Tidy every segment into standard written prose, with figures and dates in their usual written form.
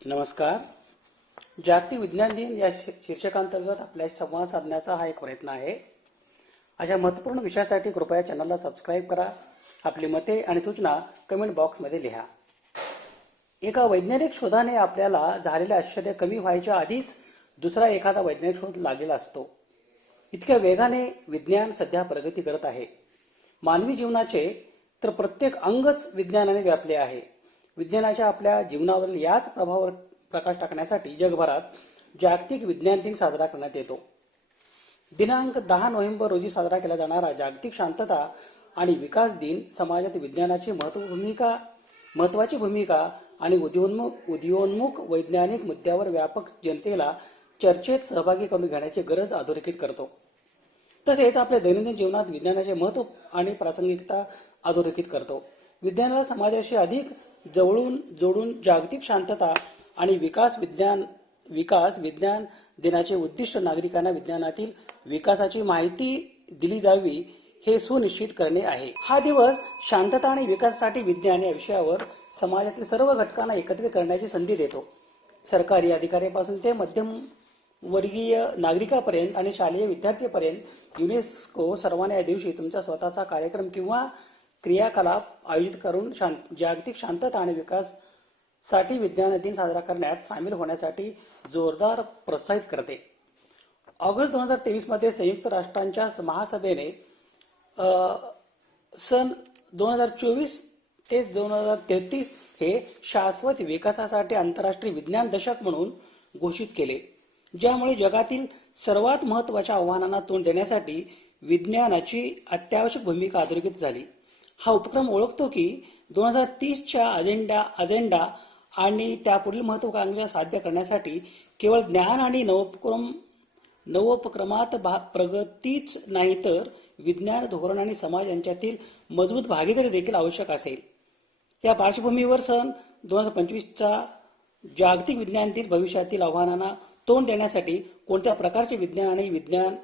नमस्कार. जागतिक विज्ञान दिन या शीर्षकांतर्गत आपल्याशी संवाद साधण्याचा हा एक प्रयत्न आहे. अशा महत्त्वपूर्ण विषयासाठी कृपया चॅनलला सबस्क्राईब करा. आपली मते आणि सूचना कमेंट बॉक्समध्ये लिहा. एका वैज्ञानिक शोधाने आपल्याला झालेले आश्चर्य कमी व्हायच्या आधीच दुसरा एखादा वैज्ञानिक शोध लागलेला असतो. इतक्या वेगाने विज्ञान सध्या प्रगती करत आहे. मानवी जीवनाचे तर प्रत्येक अंगच विज्ञानाने व्यापले आहे. विज्ञानाच्या आपल्या जीवनावरील याच प्रभावावर प्रकाश टाकण्यासाठी जगभरात जागतिक विज्ञान दिन साजरा करण्यात येतो. दिनांक 10 नोव्हेंबर रोजी साजरा केला जाणारा जागतिक शांतता आणि विकास दिन समाजात विज्ञानाची महत्वाची भूमिका आणि उदयोन्मुख वैज्ञानिक मुद्द्यावर व्यापक जनतेला चर्चेत सहभागी करून घेण्याची गरज अधोरेखित करतो. तसेच आपल्या दैनंदिन जीवनात विज्ञानाचे महत्त्व आणि प्रासंगिकता अधोरेखित करतो. विज्ञानाला समाजाशी अधिक जवळून जोडून जागतिक शांतता आणि विकास विज्ञान दिनाचे उद्दिष्ट नागरिकांना विज्ञानातील विकासाची माहिती दिली जावी हे सुनिश्चित करणे आहे. हा दिवस शांतता आणि विकासासाठी विज्ञान या विषयावर समाजातील सर्व घटकांना एकत्रित करण्याची संधी देतो. सरकारी अधिकाऱ्यापासून ते मध्यम वर्गीय नागरिकापर्यंत आणि शालेय विद्यार्थ्यांपर्यंत युनेस्को सर्वांना या दिवशी तुमचा स्वतःचा कार्यक्रम किंवा क्रियाकलाप आयोजित करून जागतिक शांतता आणि विकास साठी विज्ञान दिन साजरा करण्यात सामील होण्यासाठी जोरदार प्रोत्साहित करते. ऑगस्ट 2023 मध्ये संयुक्त राष्ट्रांच्या महासभेने सन 2024 ते 2033 हे शाश्वत विकासासाठी आंतरराष्ट्रीय विज्ञान दशक म्हणून घोषित केले, ज्यामुळे जगातील सर्वात महत्त्वाच्या आव्हानांना तोंड देण्यासाठी विज्ञानाची अत्यावश्यक भूमिका अधोरेखित झाली. हा उपक्रम ओळखतो की 2030च्या अजेंडा आणि त्यापुढील महत्त्वाकांक्षा साध्य करण्यासाठी केवळ ज्ञान आणि नवोपक्रमात प्रगतीच नाही तर विज्ञान, धोरण आणि समाज यांच्यातील मजबूत भागीदारी देखील आवश्यक असेल. या पार्श्वभूमीवर सन 2025चा जागतिक विज्ञान दिन भविष्यातील आव्हानांना तोंड देण्यासाठी कोणत्या प्रकारचे विज्ञान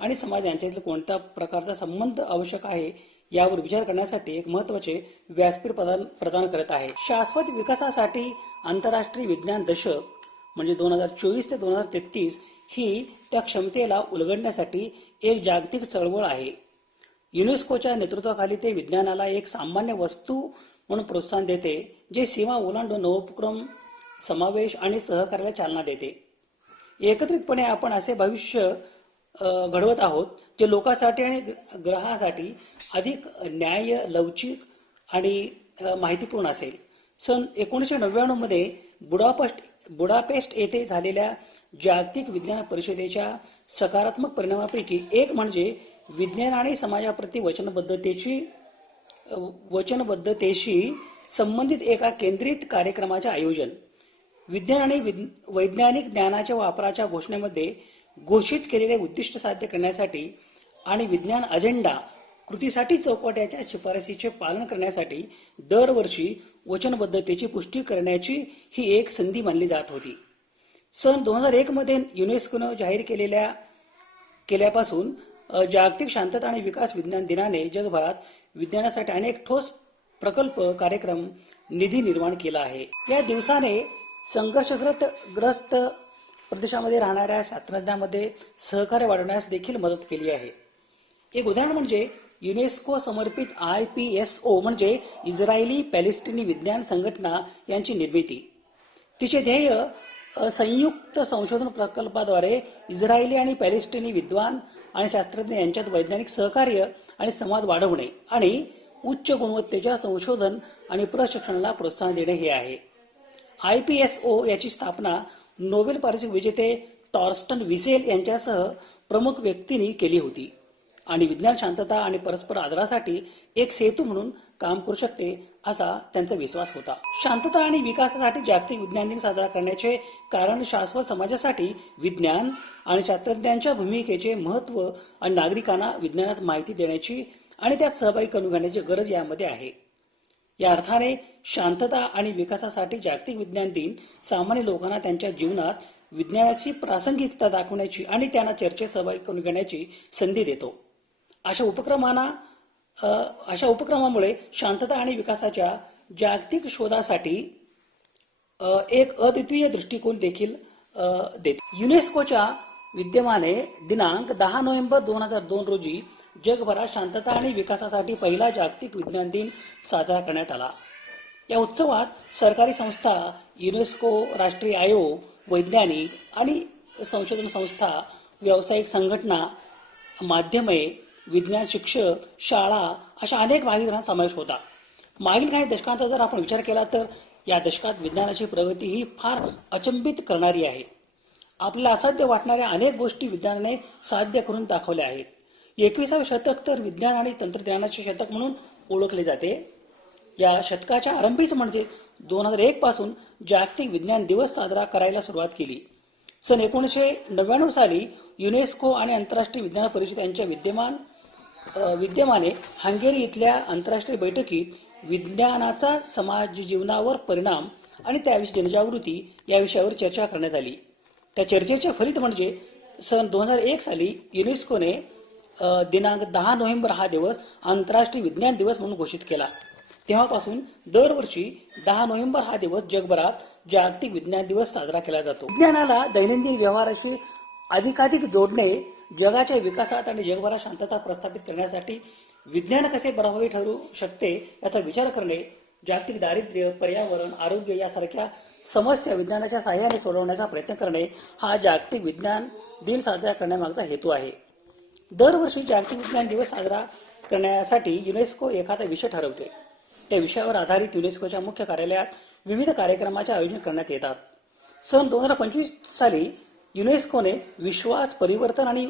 आणि समाज यांच्यातील कोणत्या प्रकारचा संबंध आवश्यक आहे यावर विचार करण्यासाठी एक महत्त्वाचे व्यासपीठ प्रदान करत आहे. शाश्वत विकासासाठी आंतरराष्ट्रीय विज्ञान दशक म्हणजे 2024 ते 2033 ही त्या क्षमतेला उलगडण्यासाठी एक जागतिक चळवळ आहे. युनेस्कोच्या नेतृत्वाखाली ते विज्ञानाला एक सामान्य वस्तू म्हणून प्रोत्साहन देते, जे सीमा ओलांडून नवोपक्रम, समावेश आणि सहकार्याला चालना देते. एकत्रितपणे आपण असे भविष्य घडवत आहोत जे लोकांसाठी आणि ग्रहासाठी अधिक न्याय, लवचिक आणि माहितीपूर्ण असेल. सन 1999 मध्ये बुडापेस्ट येथे झालेल्या जागतिक विज्ञान परिषदेच्या सकारात्मक परिणामापैकी एक म्हणजे विज्ञान आणि समाजाप्रती वचनबद्धतेशी संबंधित एका केंद्रित कार्यक्रमाचे आयोजन. विज्ञान आणि वैज्ञानिक ज्ञानाच्या वापराच्या घोषणेमध्ये घोषित केलेले उद्दिष्ट साध्य करण्यासाठी आणि विज्ञान अजेंडा कृतीसाठी चौकट्याच्या शिफारसीचे पालन करण्यासाठी दरवर्षी वचनबद्धतेची पुष्टी करण्याची ही एक संधी मानली जात होती. सन 2001 मध्ये युनेस्कोनं जाहीर केल्यापासून जागतिक शांतता आणि विकास विज्ञान दिनाने जगभरात विज्ञानासाठी अनेक ठोस प्रकल्प, कार्यक्रम, निधी निर्माण केला आहे. या दिवसाने संघर्षग्रस्त प्रदेशामध्ये राहणाऱ्या शास्त्रज्ञांमध्ये सहकार्य वाढवण्यास देखील मदत केली आहे. एक उदाहरण म्हणजे युनेस्को समर्पित IPSO म्हणजे इस्रायली पॅलेस्टिनी विज्ञान संघटना यांची निर्मिती. तिचे ध्येय संयुक्त संशोधन प्रकल्पाद्वारे इस्रायली आणि पॅलेस्टिनी विद्वान आणि शास्त्रज्ञ यांच्यात वैज्ञानिक सहकार्य आणि संवाद वाढवणे आणि उच्च गुणवत्तेच्या संशोधन आणि प्रशिक्षणाला प्रोत्साहन देणे हे आहे. IPSO याची स्थापना नोबेल पारितोषिक विजेते टॉर्स्टन विसेल यांच्यासह प्रमुख व्यक्तींनी केली होती आणि विज्ञान शांतता आणि परस्पर आदरासाठी एक सेतू म्हणून काम करू शकते असा त्यांचा विश्वास होता. शांतता आणि विकासासाठी जागतिक विज्ञान दिन साजरा करण्याचे कारण शाश्वत समाजासाठी विज्ञान आणि शास्त्रज्ञांच्या भूमिकेचे महत्त्व आणि नागरिकांना विज्ञानात माहिती देण्याची आणि त्यात सहभागी करून घेण्याची गरज यामध्ये आहे. या अर्थाने शांतता आणि विकासासाठी जागतिक विज्ञान दिन सामान्य लोकांना त्यांच्या जीवनात विज्ञानाची प्रासंगिकता दाखवण्याची आणि त्यांना चर्चेत सहभागी करून घेण्याची संधी देतो. अशा उपक्रमामुळे शांतता आणि विकासाच्या जागतिक शोधासाठी एक अद्वितीय दृष्टिकोन देखील देते. युनेस्कोच्या विद्यमाने दिनांक 10 नोव्हेंबर 2002 रोजी जगभरात शांतता आणि विकासासाठी पहिला जागतिक विज्ञान दिन साजरा करण्यात आला. या उत्सवात सरकारी संस्था, युनेस्को, राष्ट्रीय आयोग, वैज्ञानिक आणि संशोधन संस्था, व्यावसायिक संघटना, माध्यमे, विज्ञान शिक्षक, शाळा अशा अनेक भागीदारांचा समावेश होता. मागील काही दशकांचा जर आपण विचार केला तर या दशकात विज्ञानाची प्रगती ही फार अचंबित करणारी आहे. आपल्याला असाध्य वाटणाऱ्या अनेक गोष्टी विज्ञानाने साध्य करून दाखवल्या आहेत. 21वे शतक तर विज्ञान आणि तंत्रज्ञानाचे शतक म्हणून ओळखले जाते. या शतकाच्या आरंभीच म्हणजे 2001 पासून जागतिक विज्ञान दिवस साजरा करायला सुरुवात केली. सन 1999 साली युनेस्को आणि आंतरराष्ट्रीय विज्ञान परिषद यांच्या विद्यमाने हंगेरी इथल्या आंतरराष्ट्रीय बैठकीत विज्ञानाचा समाज जीवनावर परिणाम आणि त्याविषयी जनजागृती या विषयावर चर्चा करण्यात आली. त्या चर्चेचे फलित म्हणजे सन 2001 साली युनेस्कोने दिनांक 10 नोव्हेंबर हा दिवस आंतरराष्ट्रीय विज्ञान दिवस म्हणून घोषित केला. तेव्हापासून दरवर्षी 10 नोव्हेंबर हा दिवस जगभरात जागतिक विज्ञान दिवस साजरा केला जातो. विज्ञानाला दैनंदिन व्यवहाराशी अधिकाधिक जोडणे, जगाच्या विकासात आणि जगभरात शांतता प्रस्थापित करण्यासाठी विज्ञान कसे प्रभावी ठरू शकते याचा विचार करणे, जागतिक दारिद्र्य, पर्यावरण, आरोग्य यासारख्या समस्या विज्ञानाच्या साहाय्याने सोडवण्याचा प्रयत्न करणे हा जागतिक विज्ञान दिन साजरा करण्यामागचा हेतू आहे. दरवर्षी जागतिक विज्ञान दिवस साजरा करण्यासाठी युनेस्को एखादा विषय ठरवते. त्या विषयावर आधारित युनेस्कोच्या मुख्य कार्यालयात विविध कार्यक्रमाचे आयोजन करण्यात येतात. सन 2025 साली युनेस्कोने विश्वास, परिवर्तन आणि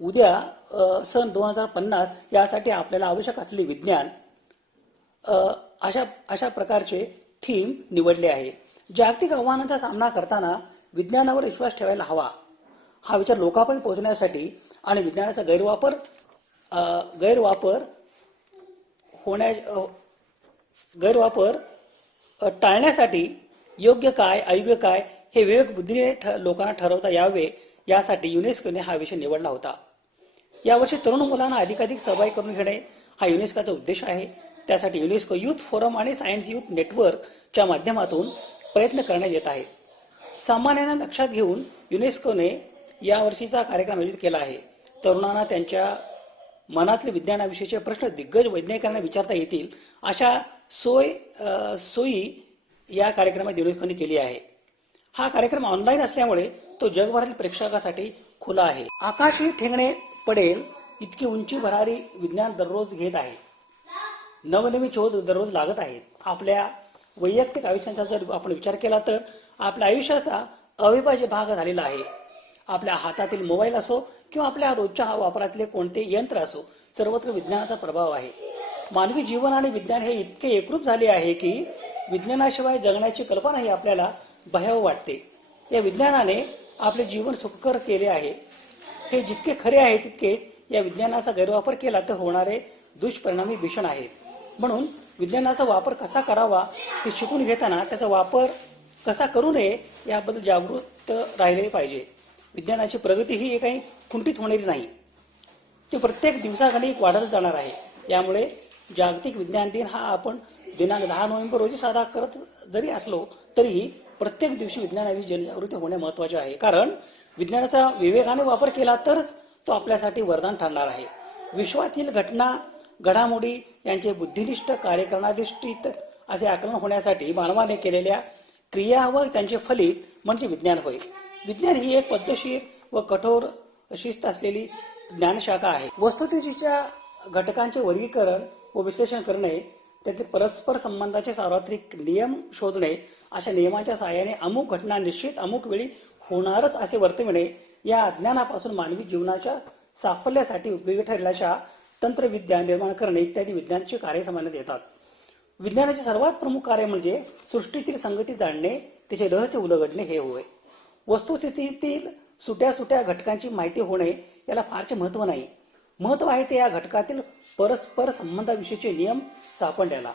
उद्या सन 2050 यासाठी आपल्याला आवश्यक असलेले विज्ञान अशा प्रकारचे थीम निवडले आहे. जागतिक आव्हानांचा सामना करताना विज्ञानावर विश्वास ठेवायला हवा हा विचार लोकांपर्यंत पोहोचण्यासाठी आणि विज्ञानाचा गैरवापर टाळण्यासाठी योग्य काय, अयोग्य काय हे विवेक बुद्धीने लोकांना ठरवता यावे यासाठी युनेस्कोने हा विषय निवडला होता. यावर्षी तरुण मुलांना अधिकाधिक सहभागी करून घेणे हा युनेस्कोचा उद्देश आहे. त्यासाठी युनेस्को युथ फोरम आणि सायन्स युथ नेटवर्कच्या माध्यमातून प्रयत्न करण्यात येत आहेत. सामान्यांना लक्षात घेऊन युनेस्कोने यावर्षीचा कार्यक्रम आयोजित केला आहे. तरुणांना त्यांच्या मनातले विज्ञानाविषयीचे प्रश्न दिग्गज वैज्ञानिकांना विचारता येतील अशा सोयी या कार्यक्रमात युनेस्कोने केली आहे. हा कार्यक्रम ऑनलाईन असल्यामुळे तो जगभरातील प्रेक्षकांसाठी खुला आहे. आकाशी ठेंगणे पडेल इतकी उंची भरारी विज्ञान दररोज घेत आहे. नवनवीन शोध दररोज लागत आहेत. आपल्या वैयक्तिक आयुष्याचा जर आपण विचार केला तर आपल्या आयुष्याचा अविभाज्य भाग झालेला आहे. आपल्या हातातील मोबाईल असो किंवा आपल्या रोजच्या वापरातले कोणते यंत्र असो, सर्वत्र विज्ञानाचा प्रभाव आहे. मानवी जीवन आणि विज्ञान हे इतके एकरूप झाले आहे की विज्ञानाशिवाय जगण्याची कल्पनाही आपल्याला भयावह वाटते. या विज्ञानाने आपले जीवन सुखकर केले आहे. हे जितके खरे आहे तितकेच या विज्ञानाचा गैरवापर केला तर होणारे दुष्परिणामी भीषण आहेत. म्हणून विज्ञानाचा वापर कसा करावा हे शिकून घेताना त्याचा वापर कसा करू नये याबद्दल जागृत राहिले पाहिजे. विज्ञानाची प्रगती ही काही खुंटीत होणारी नाही, ती प्रत्येक दिवसागणिक वाढत जाणार आहे. यामुळे जागतिक विज्ञान दिन हा आपण दिनांक 10 नोव्हेंबर रोजी साजरा करत जरी असलो तरीही प्रत्येक दिवशी विज्ञानाविषयी जनजागृती होणे महत्त्वाचे आहे. कारण विज्ञानाचा विवेकाने वापर केला तरच तो आपल्यासाठी वरदान ठरणार आहे. विश्वातील घडामोडी यांचे बुद्धिनिष्ठ कार्यकरणाधिष्ठित असे आकलन होण्यासाठी मानवाने केलेल्या क्रिया व त्यांचे फलित म्हणजे विज्ञान होय. विज्ञान ही एक पद्धतशीर व कठोर शिस्त असलेली ज्ञानशाखा आहे. वस्तुस्थितीच्या घटकांचे वर्गीकरण व विश्लेषण करणे, त्याचे परस्पर संबंधाचे सार्वत्रिक नियम शोधणे, अशा नियमांच्या सहाय्याने अमुक घटना निश्चित अमुक वेळी होणारच असे वर्तविणे, या अज्ञानापासून मानवी जीवनाच्या साफल्यासाठी उपयोगी ठरल्याच्या तंत्रविद्या निर्माण करणे इत्यादी विज्ञानाची कार्य समजण्यात येतात. विज्ञानाचे सर्वात प्रमुख कार्य म्हणजे सृष्टीतील संगती जाणणे, त्याचे रहस्य उलगडणे हे होय. वस्तुस्थितीतील सुट्या घटकांची माहिती होणे याला फारसे महत्व नाही. महत्व आहे ते या घटकातील परस्पर संबंधाविषयीचे नियम सापडण्याला.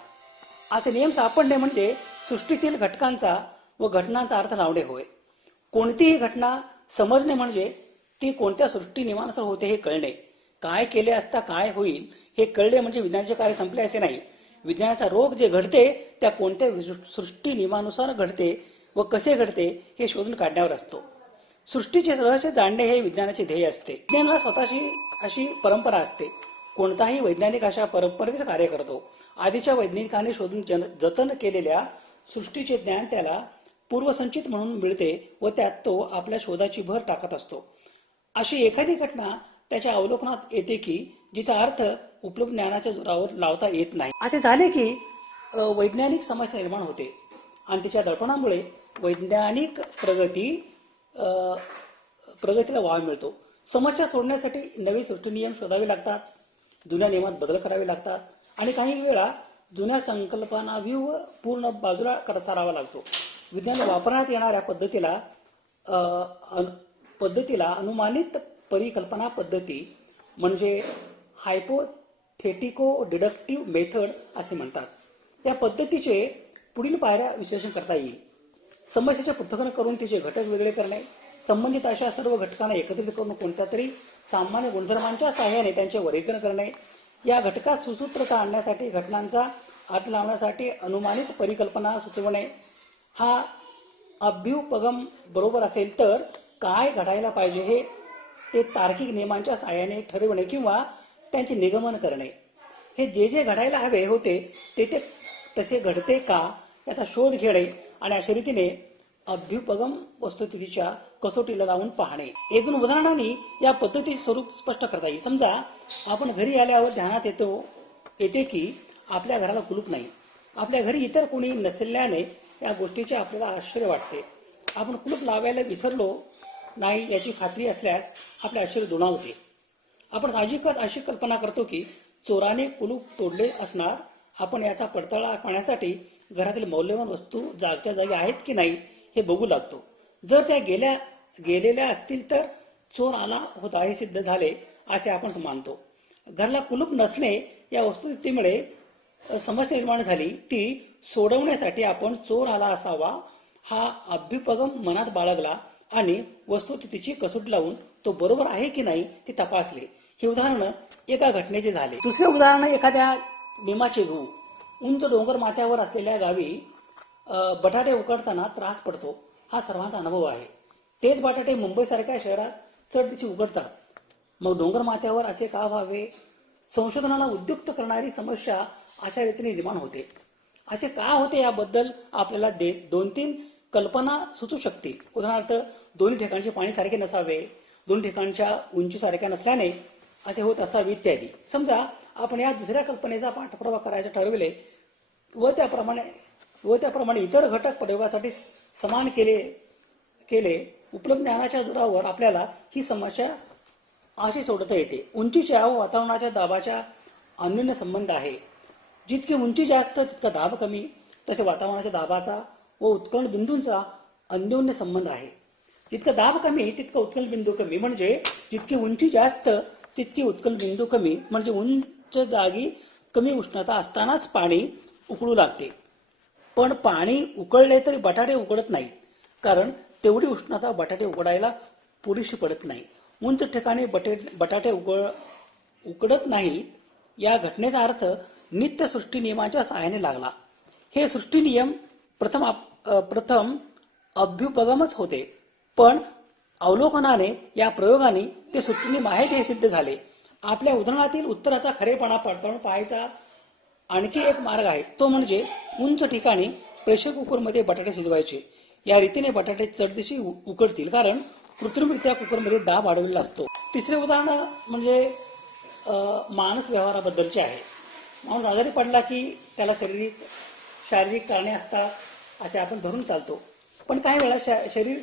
असे नियम सापडणे म्हणजे सृष्टीतील घटकांचा व घटनांचा अर्थ लावणे होय. कोणतीही घटना समजणे म्हणजे ती कोणत्या सृष्टी नियमानुसार होते हे कळणे. काय केले असता काय होईल हे कळले म्हणजे विज्ञानाचे कार्य संपले असे नाही. विज्ञानाचा रोग जे घडते त्या कोणत्या सृष्टी नियमानुसार घडते व कसे घडते हे शोधून काढण्यावर असतो. सृष्टीचे रहस्य जाणणे हे विज्ञानाचे ध्येय असते. विज्ञानाला स्वतःची अशी परंपरा असते. कोणताही वैज्ञानिक अशा परंपरेचे कार्य करतो. आधीच्या वैज्ञानिकांनी शोधून जतन केलेल्या सृष्टीचे ज्ञान त्याला पूर्वसंचित म्हणून मिळते व त्यात तो आपल्या शोधाची भर टाकत असतो. अशी एखादी घटना त्याच्या अवलोकनात येते की जिचा अर्थ उपलब्ध ज्ञानाच्या जोरावर लावता येत नाही. असे झाले की वैज्ञानिक समस्या निर्माण होते आणि तिच्या दडपणामुळे वैज्ञानिक प्रगतीला वाव मिळतो. समस्या सोडण्यासाठी नवे सृष्टी नियम शोधावे लागतात, जुन्या नियमात बदल करावे लागतात आणि काही वेळा जुन्या संकल्पना व्यूह पूर्ण बाजूला सारावा लागतो. विज्ञान वापरण्यात येणाऱ्या पद्धतीला अनुमानित परिकल्पना पद्धती म्हणजे हायपोथेटिको डिडक्टिव्ह मेथड असे म्हणतात. या पद्धतीचे पुढील पायऱ्या विश्लेषण करता येईल. समस्येचे पृथक्करण करून तिचे घटक वेगळे करणे, संबंधित अशा सर्व घटकांना एकत्रित करून कोणत्या तरी सामान्य गुणधर्मांच्या सहाय्याने त्यांचे वर्गीकरण करणे, या घटकात सुसूत्रता आणण्यासाठी घटनांचा अर्थ लावण्यासाठी अनुमानित परिकल्पना सुचवणे. हा अभ्युपगम बरोबर असेल तर काय घडायला पाहिजे हे ते तार्किक नियमांच्या सहाय्याने ठरवणे किंवा त्यांचे निगमन करणे. हे जे घडायला हवे होते ते तसे घडते का याचा शोध घेणे आणि अशा रीतीने अभ्युपगम वस्तुस्थितीच्या कसोटीला लावून पाहणे. एक दोन उदाहरणांनी या पद्धतीचे स्वरूप स्पष्ट करता येईल. समजा आपण घरी आल्यावर ध्यानात येते की आपल्या घराला कुलूप नाही. आपल्या घरी इतर कोणी नसल्याने या गोष्टीचे आपल्याला आश्चर्य वाटते. आपण कुलूप लावायला विसरलो नाही याची खात्री असल्यास आपले आश्चर्य दुणावते. आपण साहजिकच अशी कल्पना करतो की चोराने कुलूप तोडले असणार. आपण याचा पडताळा करण्यासाठी घरातील मौल्यवान वस्तू जागच्या जागी आहेत की नाही हे बघू लागतो. जर त्या गेलेल्या असतील तर चोर आला होता हे सिद्ध झाले असे आपण मानतो. घराला कुलूप नसणे या वस्तुस्थितीमुळे समस्या निर्माण झाली. ती सोडवण्यासाठी आपण चोर आला असावा हा अभ्युपगम मनात बाळगला आणि वस्तुस्थितीची कसोटी लावून तो बरोबर आहे की नाही ते तपासले. हे उदाहरण एका घटनेचे झाले. दुसरे उदाहरण एखाद्या निमाचे गहू. उंच डोंगर माथ्यावर असलेल्या गावी बटाटे उकडताना त्रास पडतो हा सर्वांचा अनुभव आहे. तेच बटाटे मुंबईसारख्या शहरात चढदिशी उघडतात. मग डोंगर माथ्यावर असे का व्हावे? संशोधनाला उद्युक्त करणारी समस्या अशा रीतीने निर्माण होते. असे का होते याबद्दल आपल्याला 2-3 कल्पना सुचू शकतील. उदाहरणार्थ, दोन्ही ठिकाणचे पाणी सारखे नसावे, दोन्ही ठिकाणच्या उंची सारख्या नसल्याने असे होत असावे इत्यादी. समजा आपण या दुसऱ्या कल्पनेचा पाठपुरावा करायचे ठरविले व त्याप्रमाणे इतर घटक प्रयोगासाठी समान केले उपलब्ध ज्ञानाच्या जोरावर आपल्याला ही समस्या अशी सोडवता येते. उंचीच्या व वातावरणाच्या दाबाच्या अन्योन्य संबंध आहे. जितकी उंची जास्त तितका दाब कमी. तसे वातावरणाच्या दाबाचा व उत्कलन बिंदूंचा अन्योन्य संबंध आहे. जितका दाब कमी तितका उत्कलन बिंदू कमी. म्हणजे जितकी उंची जास्त तितकी उत्कलन बिंदू कमी. म्हणजे उंच जागी कमी उष्णता असतानाच पाणी उकळू लागते. पण पाणी उकळले तरी बटाटे उकडत नाहीत, कारण तेवढी उष्णता बटाटे उकडायला पुरेशी पडत नाही. उंच ठिकाणी बटाटे उकडत नाहीत या घटनेचा अर्थ नित्य सृष्टी नियमांच्या सहाय्याने लागला. हे सृष्टी नियम प्रथम अभ्युपगमच होते, पण अवलोकनाने या प्रयोगाने ते सृष्टी नियम आहेत हे सिद्ध झाले. आपल्या उदाहरणातील उत्तराचा खरेपणा पडताळून पाहायचा आणखी एक मार्ग आहे, तो म्हणजे उंच ठिकाणी प्रेशर कुकरमध्ये बटाटे शिजवायचे. या रीतीने बटाटे चढदिशी उकडतील, कारण कृत्रिमरित्या कुकरमध्ये दाब वाढवलेला असतो. तिसरे उदाहरण म्हणजे मानस व्यवहाराबद्दलचे आहे. माणूस आजारी पडला की त्याला शारीरिक कारणे असतात असे आपण धरून चालतो. पण काही वेळा शरीर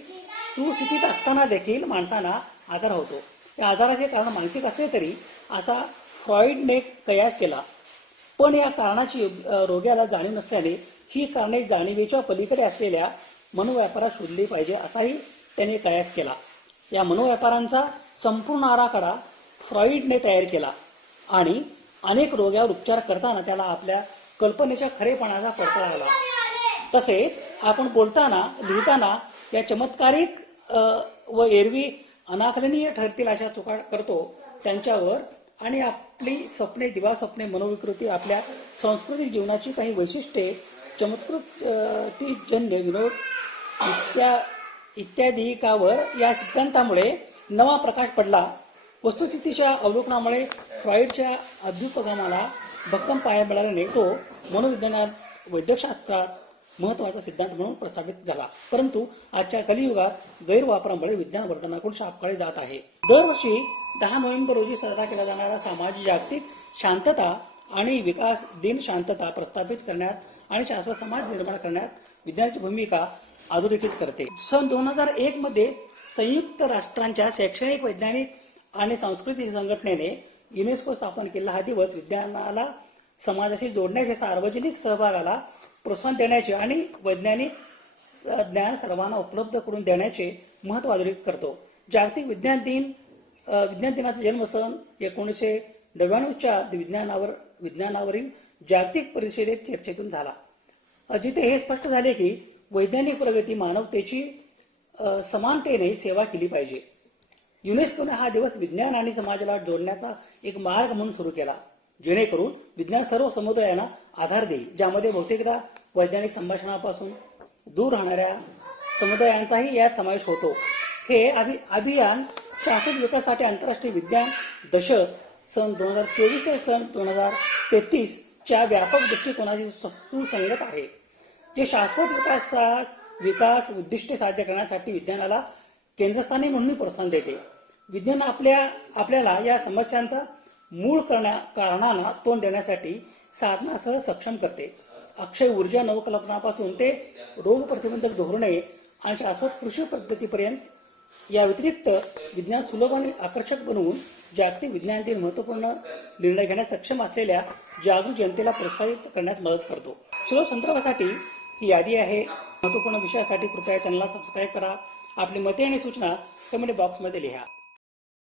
सुस्थितीत असताना देखील माणसांना आजार होतो. या आजाराचे कारण मानसिक असले तरी असा फ्रॉइडने कयास केला. पण या कारणाची रोग्याला जाणीव नसल्याने ही कारणे जाणीवेच्या पलीकडे असलेल्या मनोव्यापारात शोधली पाहिजे असाही त्याने कयास केला. या मनोव्यापारांचा संपूर्ण आराखडा फ्रॉइडने तयार केला आणि अनेक रोग्यावर उपचार करताना त्याला आपल्या कल्पनेच्या खरेपणाचा पडताळा आला. तसेच आपण बोलताना लिहिताना या चमत्कारिक व एरवी अनाकलनीय ठरतील अशा चुका करतो त्यांच्यावर आणि आपली स्वप्ने, दिवास्वप्ने, मनोविकृती, आपल्या सांस्कृतिक जीवनाची काही वैशिष्ट्ये, चमत्कृतीजन्य विनोद इत्यादिकावर या सिद्धांतामुळे नवा प्रकाश पडला. वस्तुस्थितीच्या अवलोकनामुळे फ्रॉइडच्या अभ्युपगमाला भक्कम पाया मिळाल्याने तो मनोविज्ञानात वैद्यकशास्त्रात महत्वाचा सिद्धांत म्हणून प्रस्थापित झाला. परंतु आजच्या कलियुगात गैरवापरामुळे विज्ञान वर्तनाकडून शापकाळी जात आहे. दरवर्षी 10 नोव्हेंबर रोजी साजरा केला जाणारा सामाजिक जागतिक शांतता आणि विकास दिन शांतता प्रस्थापित करण्यात आणि शाश्वत समाज निर्माण करण्यात विज्ञानाची भूमिका अधोरेखित करते. सन 2001 मध्ये संयुक्त राष्ट्रांच्या शैक्षणिक, वैज्ञानिक आणि सांस्कृतिक संघटनेने युनेस्को स्थापन केलेला हा दिवस विज्ञानाला समाजाशी जोडण्याचे, सार्वजनिक सहभागाला प्रोत्साहन देण्याचे आणि वैज्ञानिक ज्ञान सर्वांना उपलब्ध करून देण्याचे महत्त्व अधोरेखित करतो. जागतिक विज्ञान दिनाचा जन्म सन 1999च्या विज्ञानावरील जागतिक परिषदेत चर्चेतून झाला. जिथे हे स्पष्ट झाले की वैज्ञानिक प्रगती मानवतेची समानतेने सेवा केली पाहिजे. युनेस्कोने हा दिवस विज्ञान आणि समाजाला जोडण्याचा एक मार्ग म्हणून सुरू केला, जेणेकरून विज्ञान सर्व समुदायांना आधार देईल, ज्यामध्ये बहुतेकदा वैज्ञानिक संभाषणापासून दूर राहणाऱ्या समुदायांचाही यात समावेश होतो. हे अभियान शाश्वत विकासासाठी आंतरराष्ट्रीय विज्ञान दशक सन 2024 ते सन 2033 च्या व्यापक दृष्टिकोनाशी सुसंगत आहे, जे शाश्वत विकास उद्दिष्टे साध्य करण्यासाठी विज्ञानाला केंद्रस्थानी म्हणून प्रोत्साहन देते. विज्ञान आपल्याला या समस्यांचा मूळ कारणांना तोंड देण्यासाठी साधनासह सक्षम करते. अक्षय ऊर्जा नवकल्पनापासून ते रोग प्रतिबंधक धोरणे आणि शाश्वत कृषी पद्धतीपर्यंत. या व्यतिरिक्त विज्ञान सुलभ आणि आकर्षक बनवून जागतिक विज्ञान दिन महत्वपूर्ण निर्णय घेण्यास सक्षम असलेल्या जागरूक जनतेला प्रोत्साहित करण्यास मदत करतो. सर्व संदर्भासाठी ही यादी आहे. महत्वपूर्ण विषयासाठी कृपया चॅनलला सबस्क्राईब करा. आपली मते आणि सूचना कमेंट बॉक्समध्ये लिहा.